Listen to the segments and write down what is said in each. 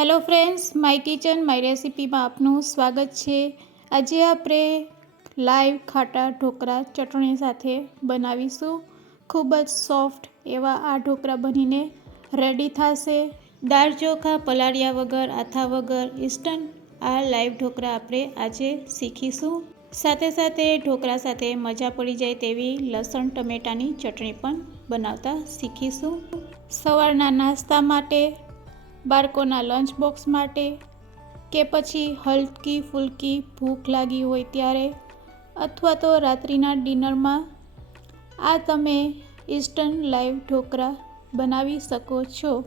Hello friends, my kitchen, my રેસિપીમાં આપનું સ્વાગત છે. આજે આપણે લાઈવ ખાટા ઢોકળા ચટણી સાથે બનાવીશું. ખૂબ જ સોફ્ટ એવા આ ઢોકળા બનીને રેડી થશે. દાળ ચોખા, પલાળ્યા વગર, આથા વગર ઇન્સ્ટન્ટ આ લાઈવ ઢોકળા આપણે આજે શીખીશું. સાથે સાથે ઢોકળા સાથે મજા પડી જાય તેવી લસણ, ટમેટાની ચટણી પણ બનાવતા શીખીશું. સવારના નાસ્તા માટે બાળકોના લંચ બોક્સ માટે કે પછી હલકી ફૂલકી ભૂખ લાગી હોય ત્યારે અથવા તો રાત્રિના ડિનરમાં આ તમે ઇન્સ્ટન્ટ લાઈવ ઢોકળા બનાવી શકો છો.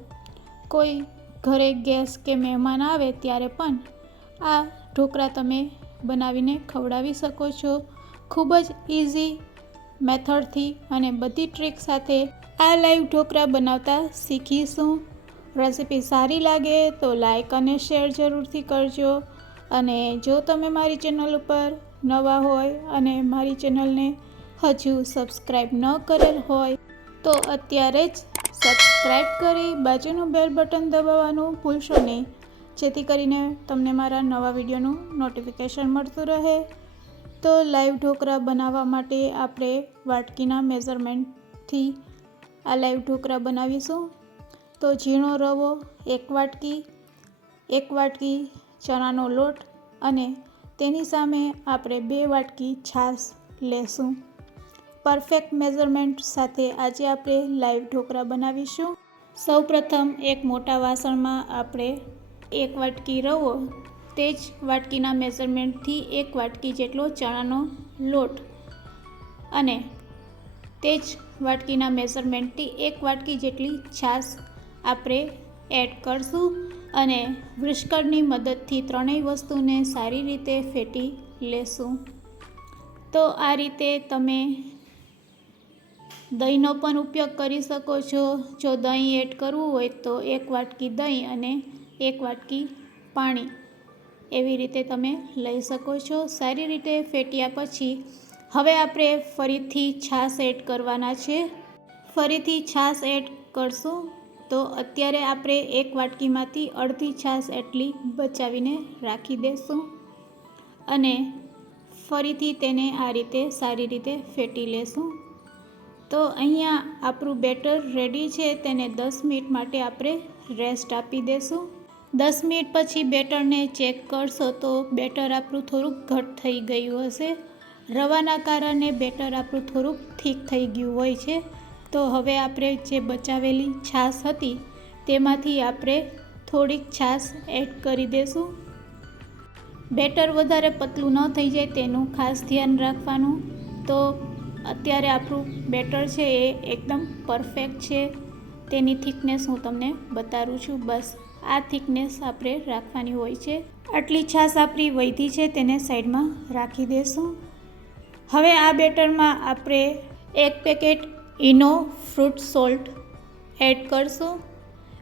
કોઈ ઘરે ગેસ કે મહેમાન આવે ત્યારે પણ આ ઢોકળા તમે બનાવીને ખવડાવી શકો છો. ખૂબ જ ઇઝી મેથડથી અને બધી ટ્રીક સાથે આ લાઈવ ઢોકળા બનાવતા શીખીશું. રેસીપી સારી લાગે તો લાઈક અને શેર જરૂરથી કરજો. અને જો તમે મારી ચેનલ ઉપર નવા હોય અને મારી ચેનલને હજુ સબસ્ક્રાઈબ ન કરેલ હોય, તો અત્યારે જ સબસ્ક્રાઈબ કરી બાજુનું બેલ બટન દબાવવાનું ભૂલશો નહીં. જેથી કરીને તમને મારા નવા વિડીયોનું નોટિફિકેશન મળતું રહે. તો લાઈવ ઢોકળા બનાવવા માટે આપણે વાટકીના મેઝરમેન્ટથી આ લાઈવ ઢોકળા બનાવીશું. તો ઝીણો રવો, એક વાટકી એક વાટકી ચણાનો લોટ અને તેની સામે આપણે બે વાટકી છાશ લેશું. પરફેક્ટ મેઝરમેન્ટ સાથે આજે આપણે લાઈવ ઢોકળા બનાવીશું. સૌપ્રથમ એક મોટા વાસણમાં આપણે એક વાટકી રવો, તે જ વાટકીના મેઝરમેન્ટથી એક વાટકી જેટલો ચણાનો લોટ અને તે જ વાટકીના મેઝરમેન્ટથી એક વાટકી જેટલી છાશ આપણે એડ કરશું અને વ્રિસ્કરની મદદથી ત્રણેય વસ્તુને સારી રીતે ફેટી લેશું. તો આ રીતે તમે દહીંનો પણ ઉપયોગ કરી શકો છો. જો દહીં એડ કરવું હોય તો એક વાટકી દહીં અને એક વાટકી પાણી એવી રીતે તમે લઈ શકો છો. સારી રીતે ફેટ્યા પછી હવે આપણે ફરીથી છાશ એડ કરવાના છે. ફરીથી છાશ એડ કરશું. તો અત્યારે આપણે એક વાટકીમાંથી અડધી છાશ એટલી બચાવીને રાખી દઈશું અને ફરીથી તેને આ રીતે સારી રીતે ફેટી લેશું. તો અહીંયા આપણું બેટર રેડી છે, તેને દસ મિનિટ માટે આપણે રેસ્ટ આપી દઈશું દસ મિનિટ પછી બેટરને ચેક કરશો તો બેટર આપણું થોડુંક ઘટ થઈ ગયું હશે. રવાના કારણે બેટર આપણું થોડુંક ઠીક થઈ ગયું હોય છે. તો હવે આપણે જે બચાવેલી છાશ હતી, તેમાંથી આપણે થોડીક છાશ એડ કરી દઈશું બેટર વધારે પતલું ન થઈ જાય તેનું ખાસ ધ્યાન રાખવાનું. તો અત્યારે આપણું બેટર છે એ એકદમ પરફેક્ટ છે. તેની થિકનેસ હું તમને બતાવું છું. બસ, આ થિકનેસ આપણે રાખવાની હોય છે. આટલી છાશ આપણી વૈધી છે, તેને સાઈડમાં રાખી દઈશું હવે આ બેટરમાં આપણે એક packet Eno fruit salt add કરશો.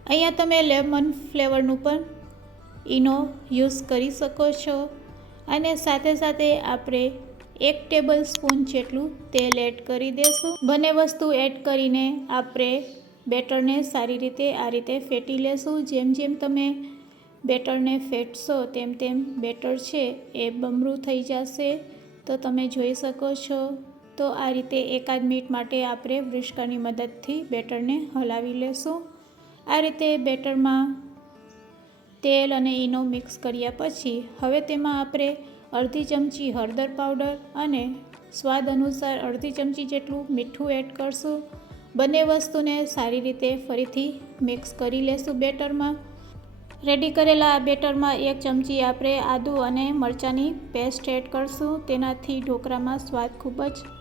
અહીંયા તમે લેમન ફ્લેવરનું પણ ઇનો યુઝ કરી શકો છો. અને સાથે સાથે આપણે એક ટેબલ સ્પૂન જેટલું તેલ એડ કરી દેશું. બંને વસ્તુ એડ કરીને આપણે બેટરને સારી રીતે આ રીતે ફેટી લેશું. જેમ જેમ તમે બેટરને ફેટશો તેમ તેમ બેટર છે, એ બમરું થઈ જશે. તો તમે જોઈ શકો છો. તો આ રીતે એકાદ મિનિટ માટે આપણે વૃષ્કાની મદદથી બેટરને હલાવી લેશું. આ રીતે બેટરમાં તેલ અને ઈનો મિક્સ કર્યા પછી હવે તેમાં આપણે અડધી ચમચી હળદર પાવડર અને સ્વાદ અનુસાર અડધી ચમચી જેટલું મીઠું એડ કરશું. બંને વસ્તુને સારી રીતે ફરીથી મિક્સ કરી લેશું બેટરમાં. રેડી કરેલા બેટરમાં એક ચમચી આપણે આદું અને મરચાંની પેસ્ટ એડ કરશું. તેનાથી ઢોકળામાં સ્વાદ ખૂબ જ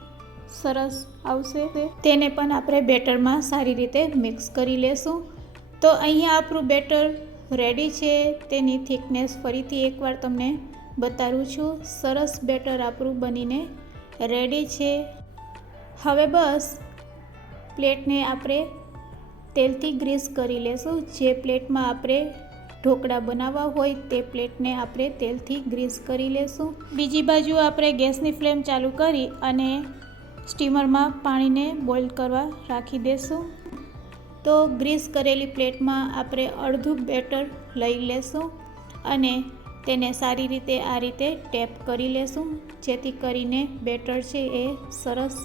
સરસ આવશે તેને પણ આપણે બેટરમાં સારી રીતે મિક્સ કરી લેશું. તો અહીંયા આપણું બેટર રેડી છે. તેની થિકનેસ ફરીથી એકવાર તમને બતાવું છું. સરસ બેટર આપણું બનીને રેડી છે. હવે બસ પ્લેટને આપણે તેલથી ગ્રીસ કરી લેશું. જે પ્લેટમાં આપણે ઢોકળા બનાવવા હોય તે પ્લેટને આપણે તેલથી ગ્રીસ કરી લેશું. બીજી બાજુ આપણે ગેસની ફ્લેમ ચાલુ કરી અને સ્ટીમરમાં પાણીને બોઇલ કરવા રાખી દેશું. તો ગ્રીસ કરેલી પ્લેટમાં આપણે અડધું બેટર લઈ લેશું અને તેને સારી રીતે આ રીતે ટેપ કરી લેશું. જેથી કરીને બેટર છે એ સરસ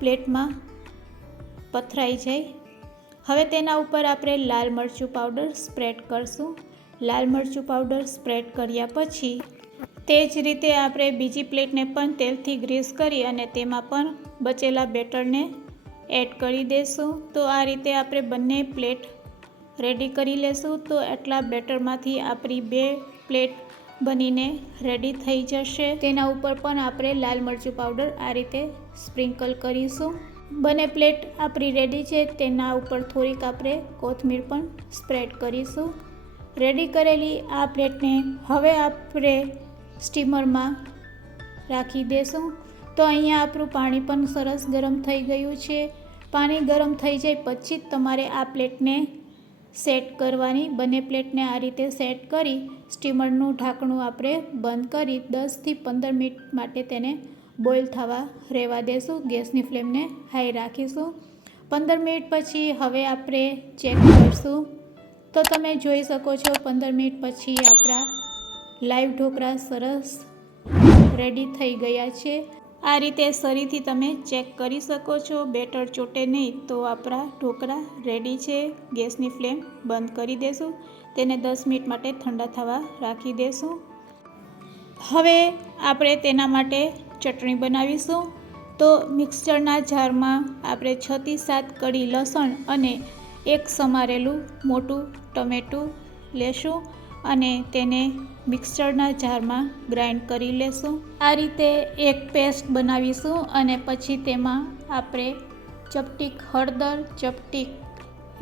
પ્લેટમાં પથરાઈ જાય. હવે તેના ઉપર આપણે લાલ મરચું પાવડર સ્પ્રેડ કરશું. લાલ મરચું પાવડર સ્પ્રેડ કર્યા પછી તે જ રીતે આપણે બીજી પ્લેટને પણ તેલથી ગ્રીસ કરી અને તેમાં પણ બચેલા બેટરને એડ કરી દઈશું તો આ રીતે આપણે બંને પ્લેટ રેડી કરી લેશું. તો એટલા બેટરમાંથી આપણી બે પ્લેટ બનીને રેડી થઈ જશે. તેના ઉપર પણ આપણે લાલ મરચું પાવડર આ રીતે સ્પ્રિંકલ કરીશું. બંને પ્લેટ આપણી રેડી છે. તેના ઉપર થોડીક આપણે કોથમીર પણ સ્પ્રેડ કરીશું. રેડી કરેલી આ પ્લેટને હવે આપણે સ્ટીમરમાં રાખી દેશું. તો અહીંયા આપણું પાણી પણ સરસ ગરમ થઈ ગયું છે. પાણી ગરમ થઈ જાય પછી જ તમારે આ પ્લેટને સેટ કરવાની. બંને પ્લેટને આ રીતે સેટ કરી સ્ટીમરનું ઢાંકણું આપણે બંધ કરી દસથી પંદર મિનિટ માટે તેને બોઇલ થવા રહેવા દેશું. ગેસની ફ્લેમને હાઈ રાખીશું. પંદર મિનિટ પછી હવે આપણે ચેક કરીશું. તો તમે જોઈ શકો છો પંદર મિનિટ પછી આપણા લાઈવ ઢોકળા સરસ રેડી થઈ ગયા છે. આ રીતે સરીથી તમે ચેક કરી શકો છો. બેટર ચોટે નહીં તો આપણા ઢોકળા રેડી છે. ગેસની ફ્લેમ બંધ કરી દેશું. તેને દસ મિનિટ માટે ઠંડા થવા રાખી દેશું. હવે આપણે તેના માટે ચટણી બનાવીશું. તો મિક્સચરના જારમાં આપણે છથી સાત કડી લસણ અને એક સમારેલું મોટું ટમેટું લેશું. અને તેને મિક્સરના જારમાં ગ્રાઇન્ડ કરી લેશું. આ રીતે એક પેસ્ટ બનાવીશું અને પછી તેમાં આપણે ચપટીક હળદર ચપટીક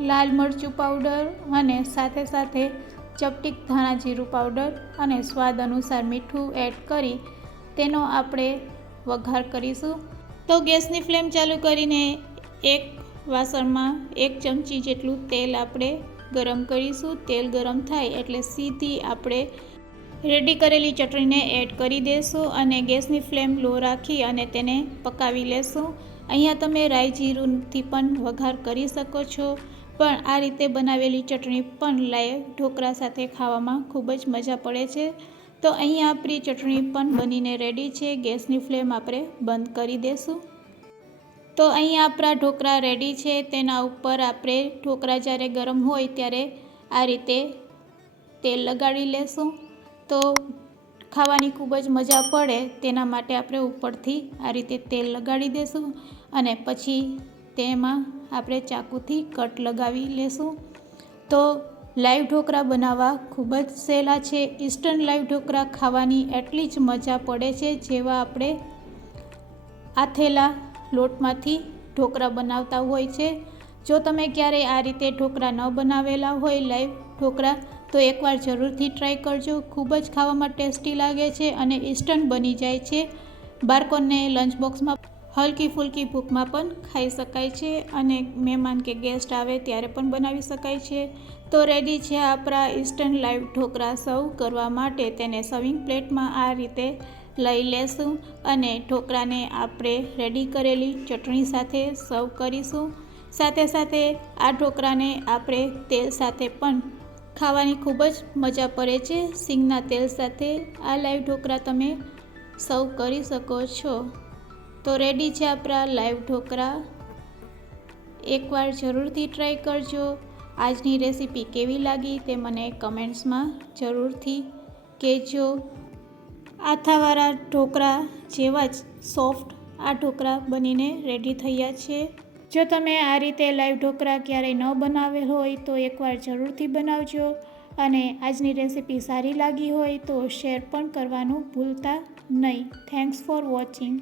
લાલ મરચું પાવડર અને સાથે સાથે ચપટીક ધાણા જીરું પાવડર અને સ્વાદ અનુસાર મીઠું એડ કરી તેનો આપણે વઘાર કરીશું. તો ગેસની ફ્લેમ ચાલુ કરીને એક વાસણમાં એક ચમચી જેટલું તેલ આપણે ગરમ કરીશું. તેલ ગરમ થાય એટલે સીધી આપણે રેડી કરેલી ચટણીને એડ કરી દઈશું અને ગેસની ફ્લેમ લો રાખી અને તેને પકાવી લેશું. અહીંયા તમે રાઈ જીરુંથી પણ વઘાર કરી શકો છો. પણ આ રીતે બનાવેલી ચટણી પણ લાઈવ ઢોકળા સાથે ખાવામાં ખૂબ જ મજા પડે છે. તો અહીંયા આપણી ચટણી પણ બનીને રેડી છે. ગેસની ફ્લેમ આપણે બંધ કરી દઈશું તો અહીં આપણા ઢોકળા રેડી છે, તેના ઉપર આપણે ઢોકળા જ્યારે ગરમ હોય ત્યારે આ રીતે તેલ લગાડી લેશું. તો ખાવાની ખૂબ જ મજા પડે, તેના માટે આપણે ઉપરથી આ રીતે તેલ લગાડી દઈશું અને પછી તેમાં આપણે ચાકુથી કટ લગાવી લેશું. તો લાઈવ ઢોકળા બનાવવા ખૂબ જ સહેલા છે. ઇસ્ટર્ન લાઈવ ઢોકળા ખાવાની એટલી જ મજા પડે છે, જેવા આપણે આથેલા લોટમાંથી ઢોકળા બનાવતા હોય છે. જો તમે ક્યારેય આ રીતે ઢોકળા ન બનાવેલા હોય લાઈવ ઢોકળા તો એકવાર જરૂરથી ટ્રાય કરજો. ખૂબ જ ખાવામાં ટેસ્ટી લાગે છે અને ઇન્સ્ટન્ટ બની જાય છે. બાળકોને લંચ બોક્સમાં હલકી ફૂલકી ભૂખમાં પણ ખાઈ શકાય છે અને મહેમાન કે ગેસ્ટ આવે ત્યારે પણ બનાવી શકાય છે. તો રેડી છે આપણા ઇન્સ્ટન્ટ લાઈવ ઢોકળા સર્વ કરવા માટે તેને સર્વિંગ પ્લેટમાં આ રીતે લઈ લેશું અને ઢોકળાને આપણે રેડી કરેલી ચટણી સાથે સર્વ કરીશું. સાથે સાથે આ ઢોકળાને આપણે તેલ સાથે પણ ખાવાની ખૂબ જ મજા પડે છે. સિંગના તેલ સાથે આ લાઈવ ઢોકળા તમે સર્વ કરી શકો છો. તો રેડી છે આપણા લાઈવ ઢોકળા એકવાર જરૂરથી ટ્રાય કરજો. આજની રેસીપી કેવી લાગી તે મને કમેન્ટ્સમાં જરૂરથી કહેજો. આથાવાળા ઢોકળા જેવા જ સોફ્ટ આ ઢોકળા બનીને રેડી થયા છે. જો તમે આ રીતે લાઈવ ઢોકળા ક્યારેય ન બનાવેલ હોય તો એકવાર જરૂરથી બનાવજો અને આજની રેસીપી સારી લાગી હોય તો શેર પણ કરવાનું ભૂલતા નહીં. Thanks for watching